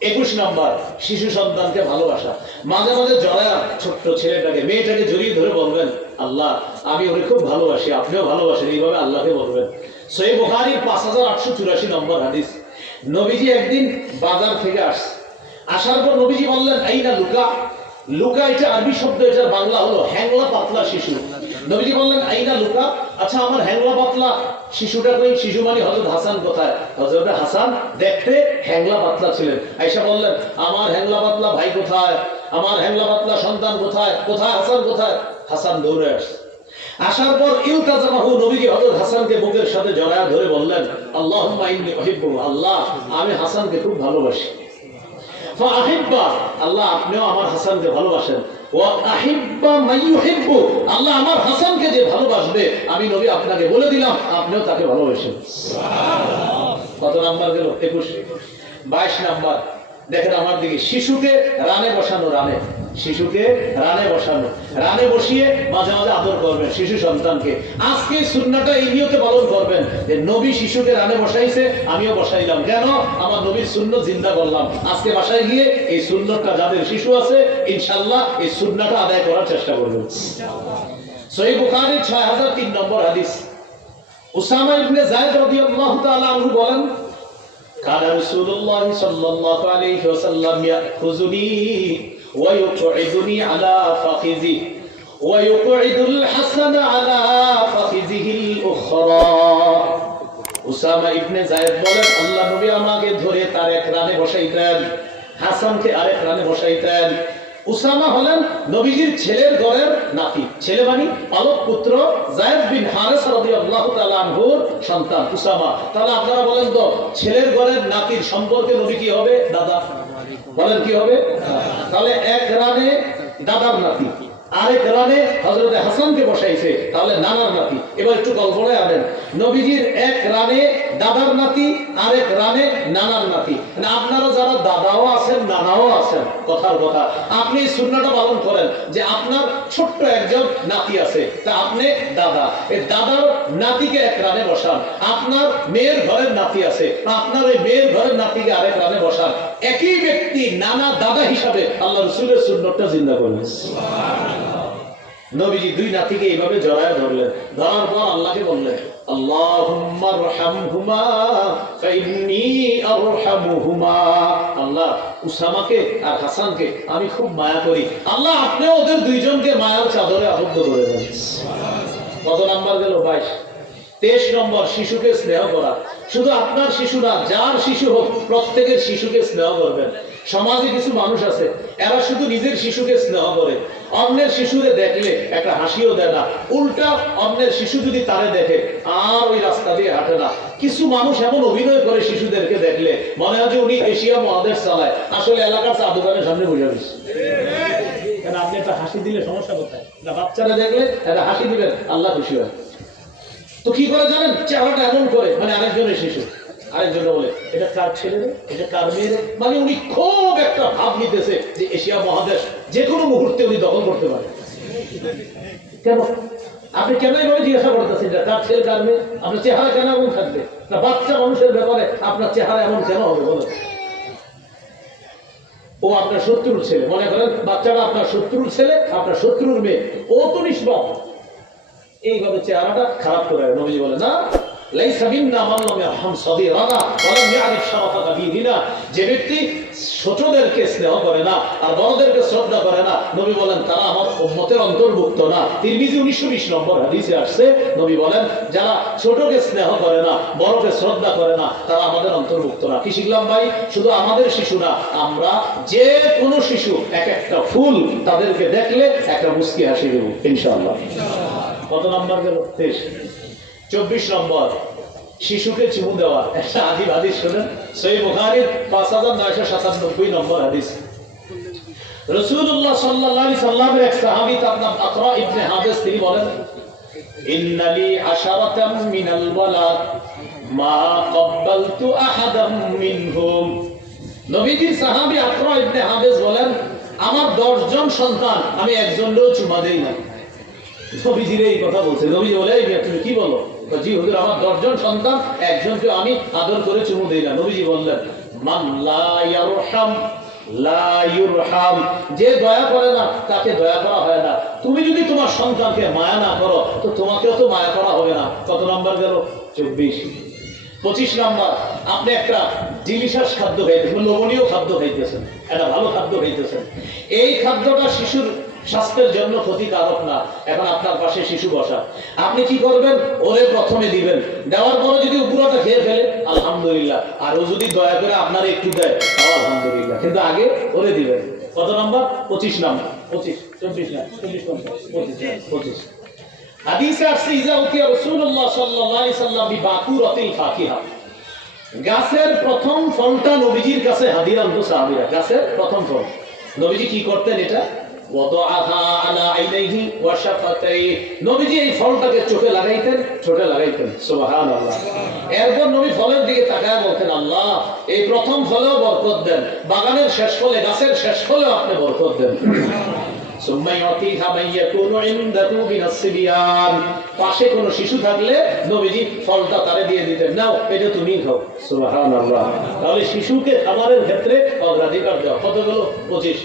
একুশ নম্বর, শিশু সন্তানকে ভালোবাসা। মাঝে মাঝে জড়ায় ছোট্ট ছেলেটাকে, মেয়েটাকে জড়িয়ে ধরে বলবেন, আল্লাহ, আমি ওরে খুব ভালোবাসি, আপনিও ভালোবাসেন, এইভাবে আল্লাহকে বলবেন। সই বুখারির পাঁচ হাজার আটশো চুরাশি নম্বর হাদিস। নবীজি একদিন বাজার থেকে আসছে আসার পর নবীজি বললেন, এই না লুকা লুকা এটা আরবি শব্দ, এটার বাংলা হলো, হ্যাংলা পাতলা শিশু। নবীজি বললেন, আইনা লুকা? আচ্ছা আমার হ্যাংলা পাতলা শিশুটা কই? শিশু মানে হজরত হাসান কোথায়? হজরত হাসান দেখতে হ্যাংলা পাতলা ছিলেন। আইসা বললেন, আমার হ্যাংলা পাতলা ভাই কোথায়? আমার হ্যাংলা পাতলা সন্তান কোথায়? কোথায় হাসান কোথায়? হাসান দৌড়ে আসছে আসার পর ইলতাজামাহু নবীজি হযরত হাসানকে বুকের সাথে জড়ায়া ধরে বললেন, আল্লাহুম্মা ইন্নী উহিব্বু আল্লাহ, আমি হাসানকে খুব ভালোবাসি। আল্লাহ আপনিও আমার হাসানকে ভালোবাসেন। আল্লাহ আমার হাসানকে যে ভালোবাসবে আমি নবী আপনাকে বলে দিলাম আপনিও তাকে ভালোবাসেন। কত নাম্বার গেল? 21 22 নাম্বার। দেখেন আমার দিকে শিশুকে রানে বসানো রানে। শিশুকে রানে বসানো। রানে বসিয়ে মাঝে মাঝে আদর করবেন শিশু সন্তানকে। আজকে সুন্নাটা এই নিয়তে পালন করবেন যে নবী শিশুকে রানে বসাইছে, আমিও বসাইলাম। কেন? আমার নবীর শূন্য জিন্দা করলাম। আজকে বাসায় গিয়ে এই সুন্নটা যাদের শিশু আছে ইনশাল্লাহ এই সুন্নাটা আদায় করার চেষ্টা করবেন। সহি বুখারির ছয় হাজার তিন নম্বর হাদিস। উসামা ইবনে জায়দ রাদিয়াল্লাহু তাআলা আনহু বলেন, কানা রাসূলুল্লাহ সাল্লাল্লাহু আলাইহি ওয়াসাল্লাম ইয়াখুজুনি ويقعدني على فخذه ويقعد الحسن على فخذه الأخرى উসামা ইবনে জায়েদ বলেন আল্লাহ নবী আমাকে ধরে তার এক রানে বসাইতেন হাসানকে আরেক রানে বসাইতেন উসামা হলেন নবীজির ছেলের ঘরের নাতি ছেলে মানে পালক পুত্র জায়েদ বিন হারেস রাদিয়াল্লাহু তাআলা আনহুর সন্তান উসামা তাহলে আপনারা বলেন তো ছেলের ঘরের নাতির সম্পর্কে নবী কি হবে দাদা বলেন কি হবে? তাহলে এক রানে দাদার নাতি, আরেক রানে হজরত হাসানকে বসাইছে, তাহলে নানার নাতি। এবার একটু কল্পনায় আনেন। নবীজির এক রানে দাদার নাতি, আরেক রানে নানার নাতি। মানে আপনারা যারা দাদাও আছেন, নানাও আছেন, কথার কথা। আপনি সুন্নাটা পালন করেন যে আপনার ছোট্ট একজন নাতি আছে, তা আপনি দাদা। এই দাদার নাতিকে এক রানে বসান। আপনার মেয়ের ঘরের নাতি আছে আপনার এই মেয়ের ঘরের নাতিকে আরেক রানে বসান। একই ব্যক্তি নানা দাদা হিসাবে আল্লাহ রসুলের সুন্নতটা জিন্দা করলেন নবীজি দুই নাতিকে এইভাবে জড়ায় ধরলেন। ধরার পর আল্লাহকে বললেন আমি খুব মায়া করি। আল্লাহ আপনিও ওদের দুইজনকে মায়ার চাদরে আবদ্ধ করে দেন। কত নাম্বার গেল? বাইশ। তেইশ নম্বর, শিশুকে স্নেহ করা। শুধু আপনার শিশু না, যার শিশু হোক, প্রত্যেকের শিশুকে স্নেহ করবেন। সমাজে কিছু মানুষ আছে, এরা শুধু নিজের শিশুকে স্নেহ করে। অন্যের শিশুরে দেখলে একটা হাসিও দেয় না। উল্টা অন্যের শিশু যদি তারে দেখে, আর ওই রাস্তা দিয়ে হাঁটে না। কিছু মানুষ এমন অভিনয় করে শিশুদেরকে দেখলে, মনে হয় যে উনি এশিয়া মহাদেশ চালায়। আসলে এলাকার চা দোকানের সামনে রয়েছে কেন আপনি একটা হাসি দিলে সমস্যা কোথায়? বাচ্চারা দেখলে একটা হাসি দিবেন, আল্লাহ খুশি হয়। তো কি করে জানেন? চেহারাটা এমন করে মানে আরেকজনের শিশু। আরেকজনে বলে, এটা কার ছেলে এটা কার মেয়ে মানে উনি খুব একটা ভাব নিতেছে যে এশিয়া মহাদেশ যে কোনো মুহূর্তে উনি দখল করতে পারে কেন? আপনি কেন এইভাবে জিজ্ঞাসা করতেছেন কার ছেলে মেয়ে? আপনার চেহারা কেন এমন থাকবে? না, বাচ্চা মানুষের ব্যাপারে আপনার চেহারা এমন কেন হবে বলো ও আপনার শত্রুর ছেলে। মনে করেন, বাচ্চাটা আপনার শত্রুর ছেলে, আপনার শত্রুর মেয়ে। ও তো নিষ্পাপ। এইভাবে চেহারাটা খারাপ করে নবীজি বলে না, লাইসা মিন্না মান লাম ইয়ারহাম সাগীরানা ওয়া লাম ইয়ারিফ শারাফা কাবীরিনা যে ব্যক্তি ছোটদেরকে স্নেহ করে না, আর বড়দেরকে শ্রদ্ধা করে না। নবী বলেন, তারা আমার উম্মতের অন্তর্ভুক্ত না। তিরমিজি 1920 নম্বর হাদিসে আসছে, নবী বলেন, যারা ছোটকে স্নেহ করে না, বড়কে শ্রদ্ধা করে না, তারা আমাদের অন্তর্ভুক্ত না। কি শিখলাম ভাই? শুধু আমাদের শিশু না, আমরা যে কোনো শিশু, এক একটা ফুল তাদেরকে দেখলে একটা মুস্কি হাসি দেব, ইনশাআল্লাহ। কত নম্বর গেল? তেইশ। চব্বিশ নম্বর। শিশুকে চুমু দেওয়া। একটা আদিব হাদিস শোনেন। সই বুখারির পাঁচ হাজার নয়শো সাতানব্বই নম্বর হাদিস। রসুল্লাহ সাল্লাহ সাল্লামের এক সাহাবি, তার নাম আকরা ইবনে হাদিস, তিনি বলেন, ইন্নালি আশারাতাম মিনাল ওয়ালাদ মা ক্বাব্বালতু আহাদাম মিনহুম। নবীজির আকরা ইবনে বলেন, আমার 10 জন সন্তান, আমি একজনও চুমা দেই না। বলে তুমি কি আমার দশজন সন্তান আমি আদর করে চুমু দিই না। নবীজি বললেন, মান যে দয়া করে না, তাকে দয়া করা হয় না। তুমি যদি তোমার সন্তানকে মায়া না করো, তো তোমাকেও তো মায়া করা হবে না। কত নাম্বার গেল? চব্বিশ। পঁচিশ নাম্বার, আপনি একটা ডিলিশাস খাদ্য খাইতেছেন লবণীয় খাদ্য খাইতেছেন, একটা ভালো খাদ্য খাইতেছেন। এই খাদ্যটা শিশুর স্বাস্থ্যের জন্য ক্ষতিকারক না, এখন আপনার পাশে শিশু বসা। আপনি কি করবেন? ওরে প্রথমে দিবেন। দেওয়ার পরে যদি উপরটা খেয়ে ফেলে, আলহামদুলিল্লাহ। আর ও যদি দয়া করে আপনার একটু দেয় আলহামদুলিল্লাহ। কিন্তু আগে ওরে দিবেন। কত নাম্বার? পঁচিশ নাম্বার। পঁচিশ, চব্বিশ না, চব্বিশ নাম্বার পঁচিশ পঁচিশ। হাদিসে গাছের প্রথম ফলটা নবীজির কাছে হাদিয়া সাহাবীরা। গাছের প্রথম ফল। নবীজি কি করতেন এটা? বাগানের শেষ ফলে, গাছের শেষ ফলেও আপনি বরকত দেন। পাশে কোন শিশু থাকলে নবীজি ফলটা তারে দিয়ে দিতেন না এটা তুমি খাও। সুবাহ তাহলে শিশুকে খাবারের ক্ষেত্রে অগ্রাধিকার দেওয়া কত গেল পঁচিশ।